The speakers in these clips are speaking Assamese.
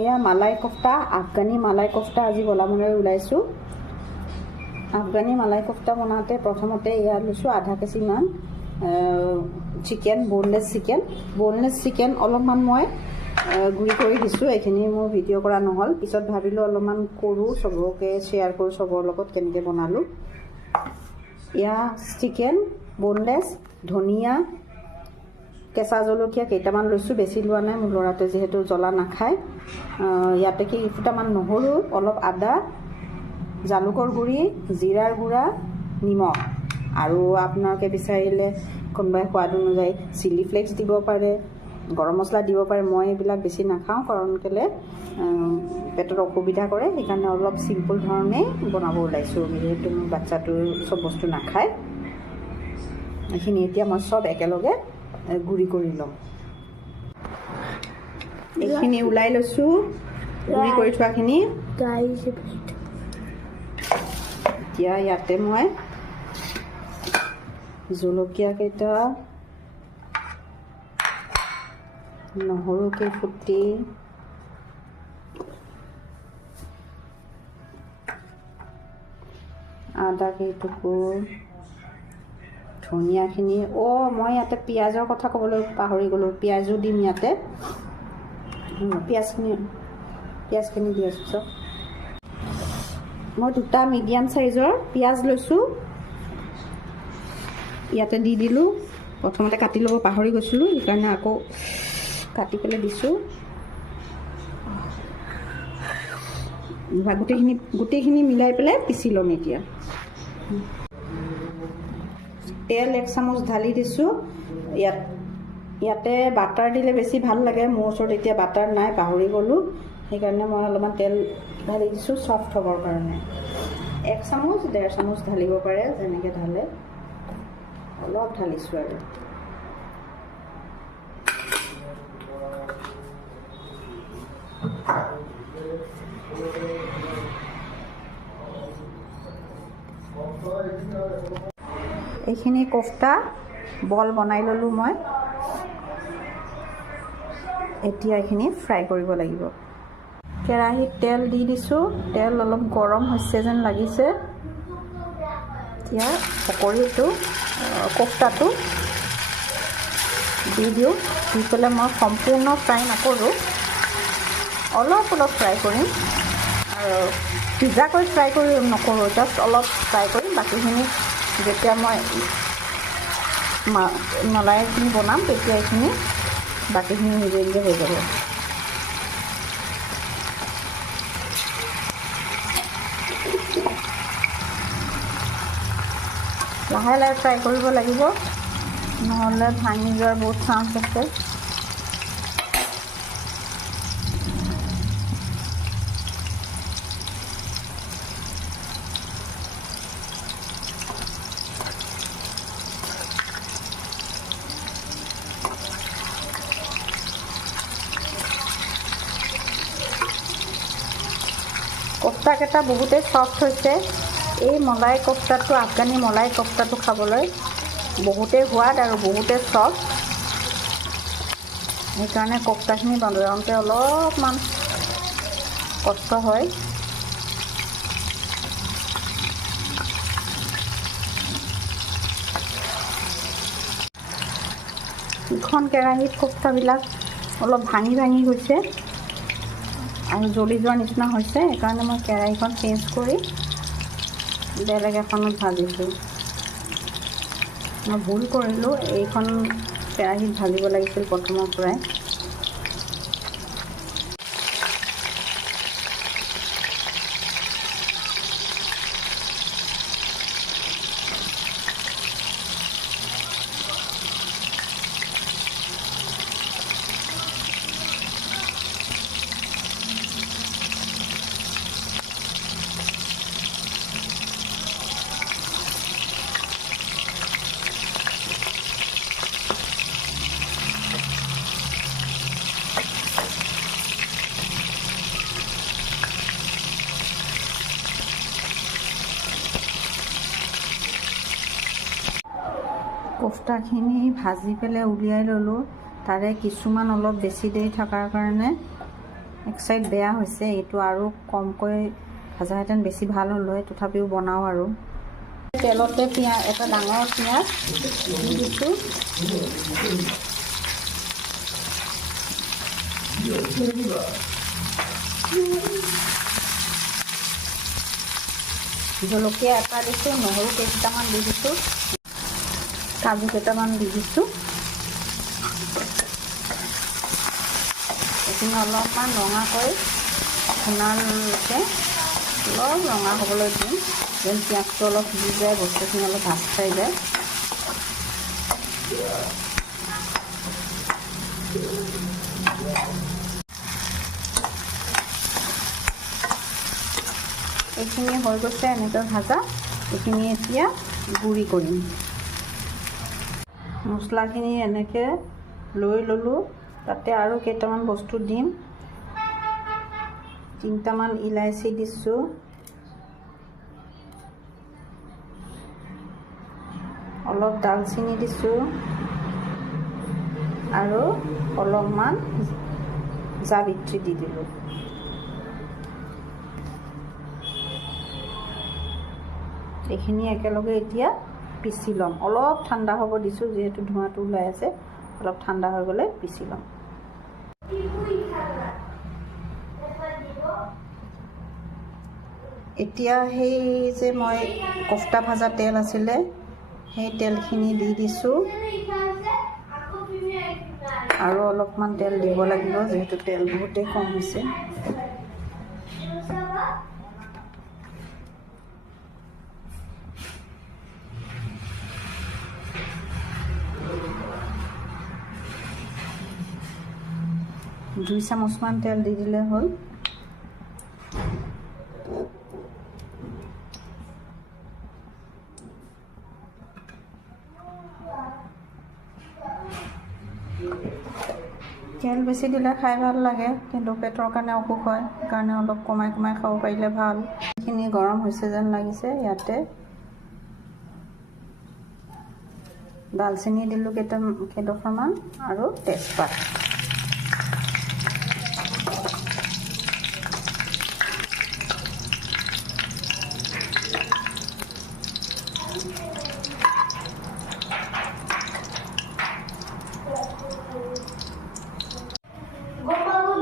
এয়া মালাই কোফতা, আফগানী মালাই কোফতা আজি বনাবলৈ ওলাইছোঁ। আফগানী মালাই কোফতা বনাওঁতে প্ৰথমতে এয়া লৈছোঁ আধা কেজিমান চিকেন, boneless চিকেন অলপমান মই গুড়ি কৰি দিছোঁ। এইখিনি মোৰ ভিডিঅ' কৰা নহ'ল, পিছত ভাবিলোঁ অলপমান কৰোঁ, চবকে শ্বেয়াৰ কৰোঁ, চবৰ লগত কেনেকৈ বনালোঁ। এয়া চিকেন boneless, ধনিয়া, কেঁচা জলকীয়া কেইটামান লৈছোঁ, বেছি লোৱা নাই, মোৰ ল'ৰাটোৱে যিহেতু জ্বলা নাখায়। ইয়াতে কেইফুটামান নহৰু, অলপ আদা, জালুকৰ গুড়ি, জিৰাৰ গুড়া, নিমখ, আৰু আপোনালোকে বিচাৰিলে কোনোবাই সোৱাদ অনুযায়ী চিলি ফ্লেক্স দিব পাৰে, গৰম মছলা দিব পাৰে। মই এইবিলাক বেছি নাখাওঁ, কাৰণ কেলৈ পেটত অসুবিধা কৰে, সেইকাৰণে অলপ চিম্পুল ধৰণেই বনাব ওলাইছোঁ, যিহেতু মোৰ বাচ্চাটো চব বস্তু নাখায়। এইখিনি এতিয়া মই চব একেলগে গুড়ি কৰি ল'ম। এইখিনি ওলাই লৈছোঁ, গুড়ি কৰি থোৱাখিনি। এতিয়া ইয়াতে মই জলকীয়া কেইটা, নহৰু কেইফুটি, আদা কেইটুকুৰ, ধনিয়াখিনি, মই ইয়াতে পিঁয়াজৰ কথা ক'বলৈ পাহৰি গ'লোঁ, পিঁয়াজো দিম ইয়াতে। পিঁয়াজখিনি দি আছোঁ চব। মই 2টা মিডিয়াম চাইজৰ পিঁয়াজ লৈছোঁ, ইয়াতে দি দিলোঁ। প্ৰথমতে কাটি ল'ব পাহৰি গৈছিলোঁ, সেইকাৰণে আকৌ কাটি পেলাই দিছোঁ। গোটেইখিনি মিলাই পেলাই পিচি ল'ম এতিয়া। তেল 1 চামুচ ঢালি দিছোঁ। ইয়াতে বাটাৰ দিলে বেছি ভাল লাগে, মোৰ ওচৰত এতিয়া বাটাৰ নাই, পাহৰি গ'লোঁ, সেইকাৰণে মই অলপমান তেল ঢালি দিছোঁ চফ্ট হ'বৰ কাৰণে। 1 চামুচ 1.5 চামুচ ঢালিব পাৰে, যেনেকৈ ঢালে, অলপ ঢালিছোঁ আৰু। এইখিনি কোফতা বল বনাই ল'লোঁ মই। এতিয়া এইখিনি ফ্ৰাই কৰিব লাগিব। কেৰাহীত তেল দি দিছোঁ, তেল অলপ গৰম হৈছে যেন লাগিছে। এতিয়া পকৰীটো, কোফতাটো দি দিওঁ, দি পেলাই মই সম্পূৰ্ণ ফ্ৰাই নকৰোঁ, অলপ ফ্ৰাই কৰিম, আৰু সিজাকৈ ফ্ৰাই নকৰোঁ, জাষ্ট অলপ ফ্ৰাই কৰিম। বাকীখিনি যেতিয়া মই মলাইখিনি বনাম, তেতিয়া এইখিনি বাকীখিনি নিজে নিজে হৈ যাব। লাহে লাহে ফ্ৰাই কৰিব লাগিব, নহ'লে ভাঙি যোৱাৰ বহুত চান্স আছে। কোফতাকেইটা বহুতেই চফ্ট হৈছে। এই মলাই কোফতাটো, আফগানী মলাই কোফতাটো খাবলৈ বহুতেই সোৱাদ আৰু বহুতেই চফ্ট, সেইকাৰণে কোফতাখিনি বনাওঁতে অলপমান কষ্ট হয়। ইখন কেৰাহীত কোফতাবিলাক অলপ ভাঙি গৈছে আৰু জ্বলি যোৱাৰ নিচিনা হৈছে, সেইকাৰণে মই কেৰাহীখন চেঞ্জ কৰি বেলেগ এখনত ভাজিছোঁ। মই ভুল কৰিলোঁ, এইখন কেৰাহীত ভাজিব লাগিছিল প্ৰথমৰ পৰাই। কোফতাখিনি ভাজি পেলাই উলিয়াই ল'লোঁ। তাৰে কিছুমান অলপ বেছি দেৰি থকাৰ কাৰণে এক সাইড বেয়া হৈছে, এইটো আৰু কমকৈ ভাজাহেঁতেন বেছি ভাল হ'ল হয়, তথাপিও বনাওঁ আৰু। তেলতে এটা ডাঙৰ পিঁয়াজ দি দিছোঁ। জলকীয়া এটা দিছোঁ, নহৰু কেইটামান দি দিছোঁ, কাজু কেইটামান দি দিছোঁ। এইখিনি অলপমান ৰঙাকৈ শুনালৈকে অলপ ৰঙা হ'বলৈ দিম, যেন পিঁয়াজটো অলপ সিজি যায়, বস্তুখিনি অলপ ভাজ খাই যায়। এইখিনি হৈ গৈছে এনেকৈ ভাজা। এইখিনি এতিয়া গুড়ি কৰিম। মছলাখিনি এনেকৈ লৈ ল'লোঁ, তাতে আৰু কেইটামান বস্তু দিম। 3টামান ইলাচি দিছোঁ, অলপ দালচেনি দিছোঁ আৰু অলপমান জাবিত্ৰী দি দিলোঁ। এইখিনি একেলগে এতিয়া পিচি ল'ম। অলপ ঠাণ্ডা হ'ব দিছোঁ, যিহেতু ধোঁৱাটো ওলাই আছে, অলপ ঠাণ্ডা হৈ গ'লে পিচি ল'ম। এতিয়া সেই যে মই কোফটা ভাজা তেল আছিলে, সেই তেলখিনি দি দিছোঁ আৰু অলপমান তেল দিব লাগিব, যিহেতু তেল বহুতেই কম হৈছে। দুই চামুচমান তেল দি দিলে হ'ল। তেল বেছি দিলে খাই ভাল লাগে, কিন্তু পেটৰ কাৰণে অসুখ হয়, সেইকাৰণে অলপ কমাই কমাই খাব পাৰিলে ভাল। এইখিনি গৰম হৈছে যেন লাগিছে। ইয়াতে দালচেনি দিলোঁ কেইডোখৰমান আৰু তেজপাত।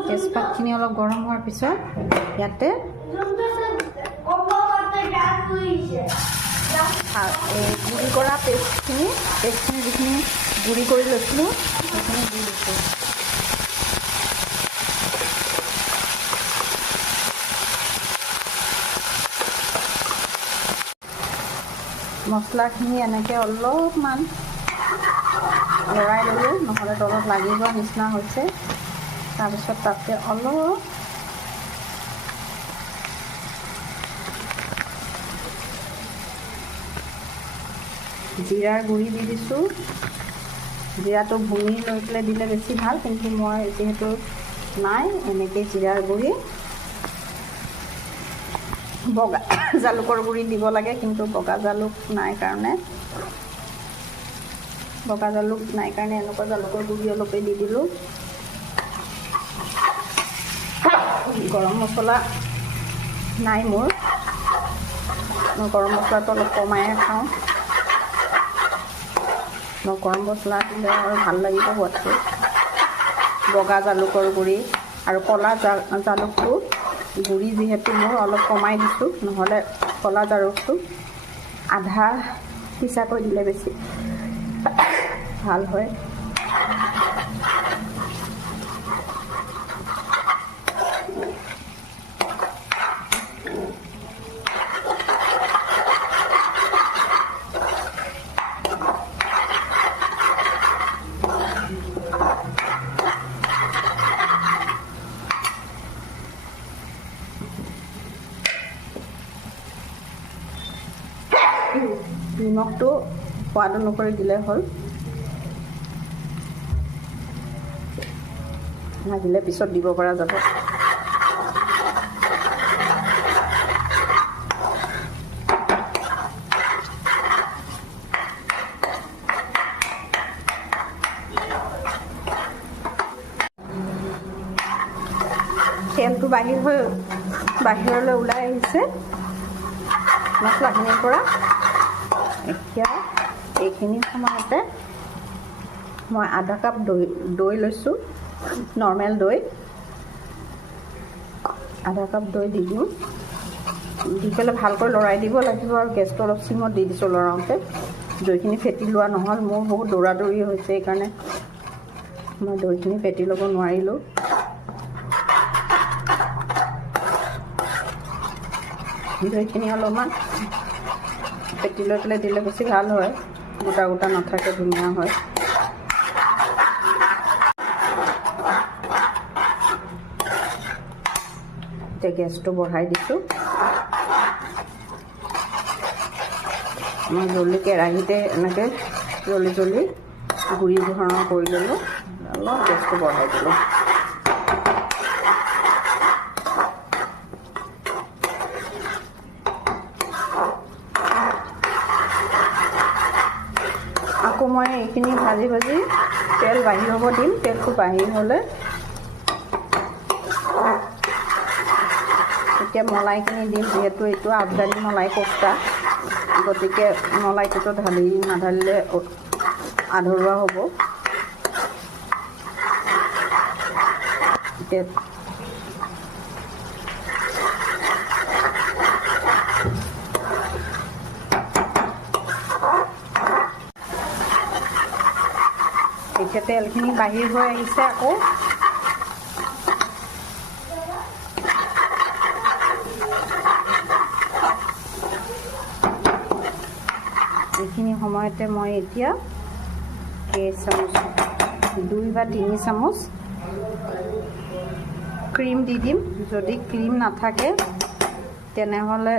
তেজপাতখিনি অলপ গৰম হোৱাৰ পিছত ইয়াতে গুড়ি কৰা পেষ্টখিনি যিখিনি গুড়ি কৰি লৈছিলোঁ সেইখিনি দি দিছোঁ। মছলাখিনি এনেকৈ অলপমান লৰাই ল'লোঁ, নহ'লে তলত লাগি যোৱা নিচিনা হৈছে। তাৰপিছত তাতে অলপ জিৰাৰ গুড়ি দি দিছোঁ। জিৰাটো ভুনি লৈ পেলাই দিলে বেছি ভাল, কিন্তু মই যিহেতু নাই, এনেকৈ জিৰাৰ গুড়ি, বগা জালুকৰ গুড়ি দিব লাগে, কিন্তু বগা জালুক নাই কাৰণে এনেকুৱা জালুকৰ গুড়ি অলপেই দি দিলোঁ। গৰম মছলা নাই মোৰ, মই গৰম মছলাটো অলপ কমাইহে খাওঁ। মই গৰম মছলা দিলে আৰু ভাল লাগিব সোৱাদটো। বগা জালুকৰ গুড়ি আৰু ক'লা জালুকটো গুড়ি যিহেতু মোৰ অলপ কমাই দিছোঁ, নহ'লে ক'লা জালুকটো আধা পিচাকৈ দিলে বেছি ভাল হয়। নিমখটো সোৱাদ অনুসৰি দিলে হ'ল, লাগিলে পিছত দিব পৰা যাব। তেলটো বাহিৰলৈ ওলাই আহিছে মছলাখিনিৰ পৰা। এতিয়া এইখিনি সময়তে মই আধা কাপ দৈ লৈছোঁ, নৰ্মেল দৈ। আধা কাপ দৈ দি দিওঁ, দি পেলাই ভালকৈ লৰাই দিব লাগিব আৰু গেছটো অলপ চিমত দি দিছোঁ লৰাওঁতে। দৈখিনি ফেটি লোৱা নহ'ল, মোৰ বহুত দৌৰা-দৌৰি হৈছে, সেইকাৰণে মই দৈখিনি ফেটি ল'ব নোৱাৰিলোঁ। দৈখিনি অলপমান ফেটি লৈ পেলাই দিলে বেছি ভাল হয়, গোটা গোটা নাথাকে, ধুনীয়া হয়। এতিয়া গেছটো বঢ়াই দিছোঁ। মই জলদি কেৰাহীতে এনেকৈ জলদি গুড়ি ধৰণৰ কৰি ল'লোঁ, অলপ গেছটো বঢ়াই দিলোঁ। আকৌ মই এইখিনি ভাজি তেল বাহিৰ হ'ব দিম। তেলটো বাহিৰ হ'লে এতিয়া মলাইখিনি দিম, যিহেতু এইটো আফগানী মলাই কোফ্তা, গতিকে মলাইটোতো নাঢালিলে আধৰুৱা হ'ব। এতিয়া তেলখিনি বাহিৰ হৈ আহিছে। আকৌ এইখিনি সময়তে মই এতিয়া 2 বা 3 চামুচ ক্ৰীম দি দিম। যদি ক্ৰীম নাথাকে তেনেহ'লে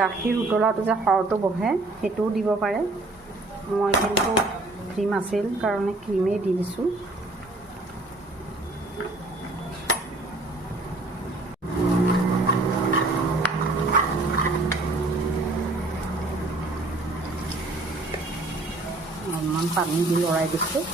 গাখীৰ উতলাটো যে সৰটো বহে সেইটোও দিব পাৰে। মই কিন্তু ক্ৰীম আছিল কাৰণে ক্ৰীমেই দি দিছোঁ। অলপমান পানী দি লৰাই দিছোঁ।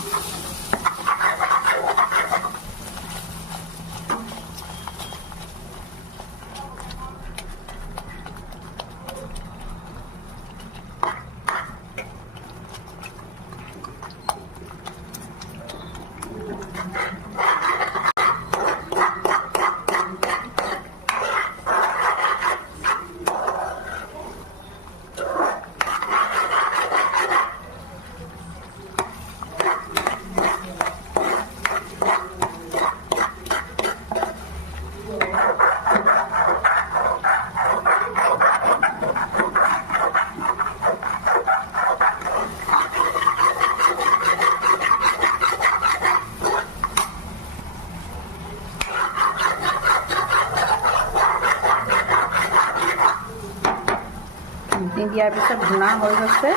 দিয়াৰ পিছত ধুনা হৈ গৈছে,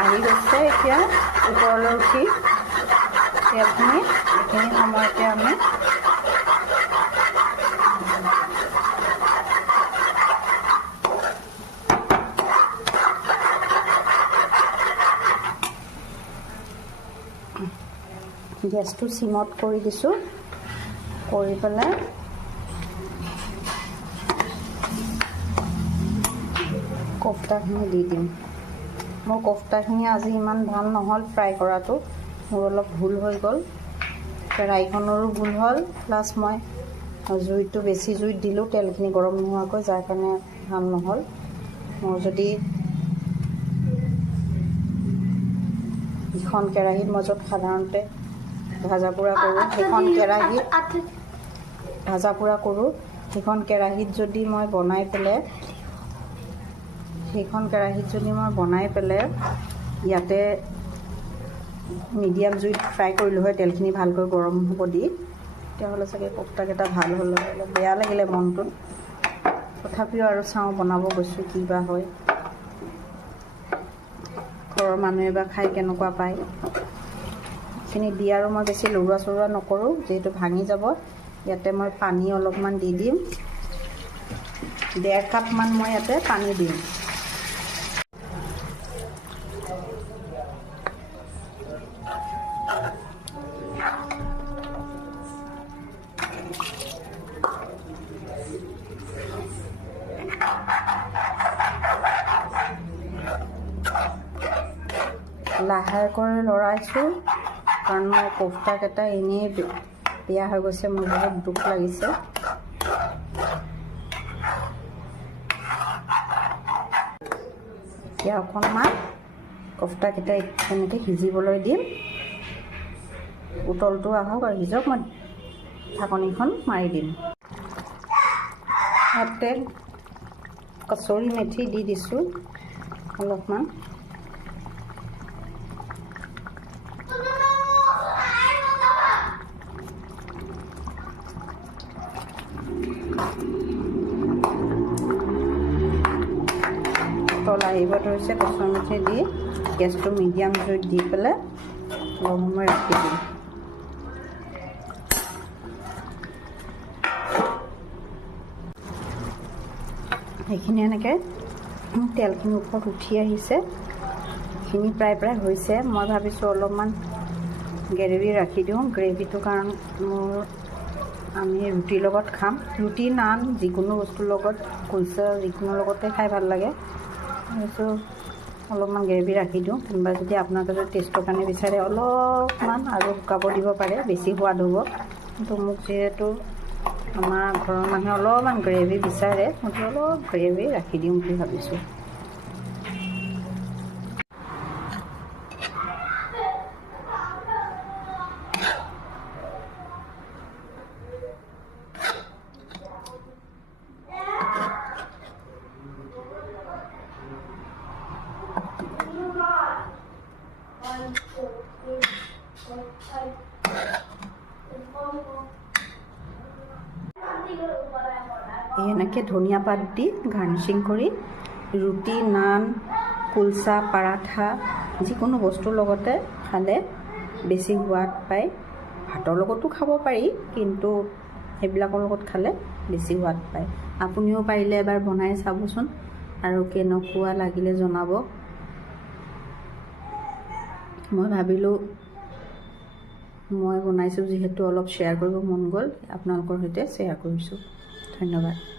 আহি গৈছে। এতিয়া ওপৰলৈ উঠি তেলখিনি এইখিনি সময়তে আমি গেছটো চিমত কৰি দিছোঁ। কৰি পেলাই কোফ্তাখিনি দি দিম। মোৰ কোফ্তাখিনি আজি ইমান ভাল নহ'ল, ফ্ৰাই কৰাটো মোৰ অলপ ভুল হৈ গ'ল। কেৰাহীখনৰো ভুল হ'ল, প্লাছ মই জুইটো বেছি জুইত দিলোঁ তেলখিনি গৰম নোহোৱাকৈ, যাৰ কাৰণে ভাল নহ'ল। মোৰ যদি ইখন কেৰাহীত মই য'ত সাধাৰণতে ভাজা পোৰা কৰোঁ, সেইখন কেৰাহীত যদি মই বনাই পেলাই ইয়াতে মিডিয়াম জুইত ফ্ৰাই কৰিলোঁ হয়, তেলখিনি ভালকৈ গৰম হ'ব দি, তেতিয়াহ'লে চাগে কোফ্তাকেইটা ভাল হ'ল হয়। অলপ বেয়া লাগিলে মনটোত, তথাপিও আৰু চাওঁ বনাব গৈছোঁ, কি বা হয়। ঘৰৰ মানুহে বা খাই কেনেকুৱা পায়। এইখিনি দি আৰু মই বেছি লৰোৱা নকৰোঁ, যিহেতু ভাঙি যাব। ইয়াতে মই পানী অলপমান দি দিম, 1.5 কাপমান মই ইয়াতে পানী দিম। ফ্ৰাই কৰি লৰাইছোঁ কাৰণ মোৰ কোফটাকেইটা এনেই বেয়া হৈ গৈছে, মোৰ বহুত দুখ লাগিছে। এতিয়া অকণমান কোফটাকেইটা এনেকৈ সিজিবলৈ দিম। উতলটো আহক আৰু সিজক, মই ঢাকনিখন মাৰি দিম। ইয়াতে কচুৰি মেথি দি দিছোঁ অলপমান। উতল আহিব ধৰিছে, কচুৰি মেথি দি গেছটো মিডিয়াম জুইত দি পেলাই অলপ সময় ৰাখি দিম। সেইখিনি এনেকৈ তেলখিনি ওপৰত উঠি আহিছে, সেইখিনি প্ৰায় হৈছে। মই ভাবিছোঁ অলপমান গ্ৰেভি ৰাখি দিওঁ, গ্ৰেভিটো কাৰণ আমি ৰুটিৰ লগত খাম, ৰুটি নান যিকোনো বস্তুৰ লগত, কুলচা যিকোনো লগতে খাই ভাল লাগে। ভাবিছোঁ অলপমান গ্ৰেভি ৰাখি দিওঁ। কোনোবা যদি আপোনালোকে যদি টেষ্টৰ কাৰণে বিচাৰে অলপমান আৰু শুকাব দিব পাৰে, বেছি সোৱাদ হ'ব। কিন্তু মোক যিহেতু আমাৰ ঘৰৰ মানুহে অলপমান গ্ৰেভি বিচাৰে, মই অলপ গ্ৰেভি ৰাখি দিওঁ বুলি ভাবিছোঁ। এনেকৈ ধনিয়া পাত দি গাৰ্নিচিং কৰি ৰুটি, নান, কুলচা, পাৰাঠা যিকোনো বস্তুৰ লগতে খালে বেছি সোৱাদ পায়। ভাতৰ লগতো খাব পাৰি, কিন্তু সেইবিলাকৰ লগত খালে বেছি সোৱাদ পায়। আপুনিও পাৰিলে এবাৰ বনাই চাবচোন আৰু কেনেকুৱা লাগিলে জনাব। মই ভাবিলোঁ মই বনাইছোঁ যিহেতু অলপ শ্বেয়াৰ কৰিব মন গ'ল, আপোনালোকৰ সৈতে শ্বেয়াৰ কৰিছোঁ। ধন্যবাদ।